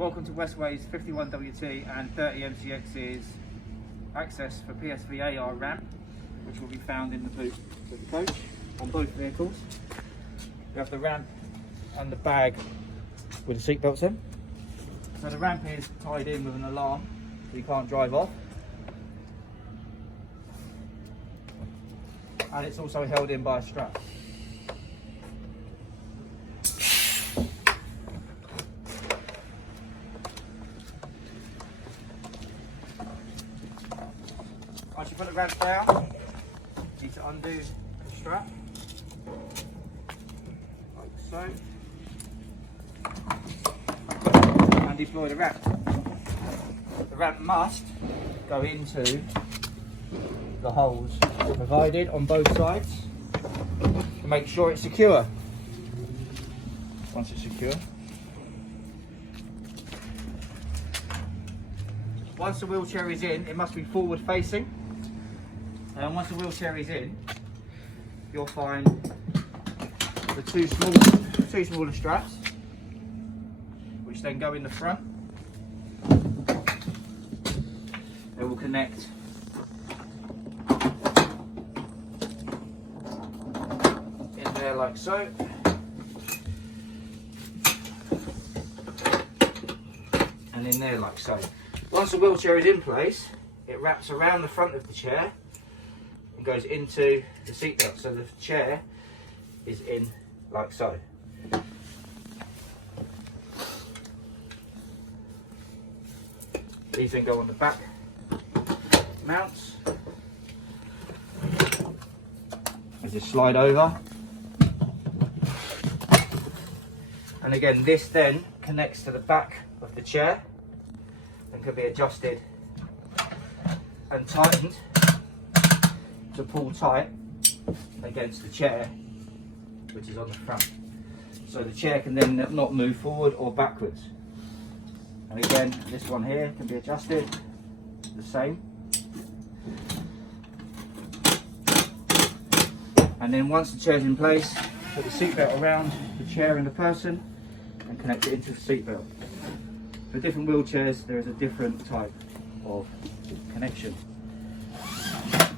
Welcome to Westway's 51WT and 30MCX's access for PSVAR ramp, which will be found in the boot of the coach on both vehicles. We have the ramp and the bag with the seatbelts in. So the ramp is tied in with an alarm, so you can't drive off. And it's also held in by a strap. Once you put the ramp down, you need to undo the strap, like so, and deploy the ramp. The ramp must go into the holes provided on both sides to make sure it's secure. Once it's secure, once the wheelchair is in, it must be forward facing. And once the wheelchair is in, you'll find the two smaller straps, which then go in the front. They will connect in there like so. And in there like so. Once the wheelchair is in place, it wraps around the front of the chair and goes into the seatbelt, so the chair is in like so. These then go on the back mounts. As you slide over, and again this then connects to the back of the chair and can be adjusted and tightened to pull tight against the chair, which is on the front, so the chair can then not move forward or backwards. And again, this one here can be adjusted the same. And then once the chair's in place, put the seatbelt around the chair and the person and connect it into the seatbelt. For different wheelchairs, there is a different type of connection.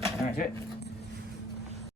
And that's it.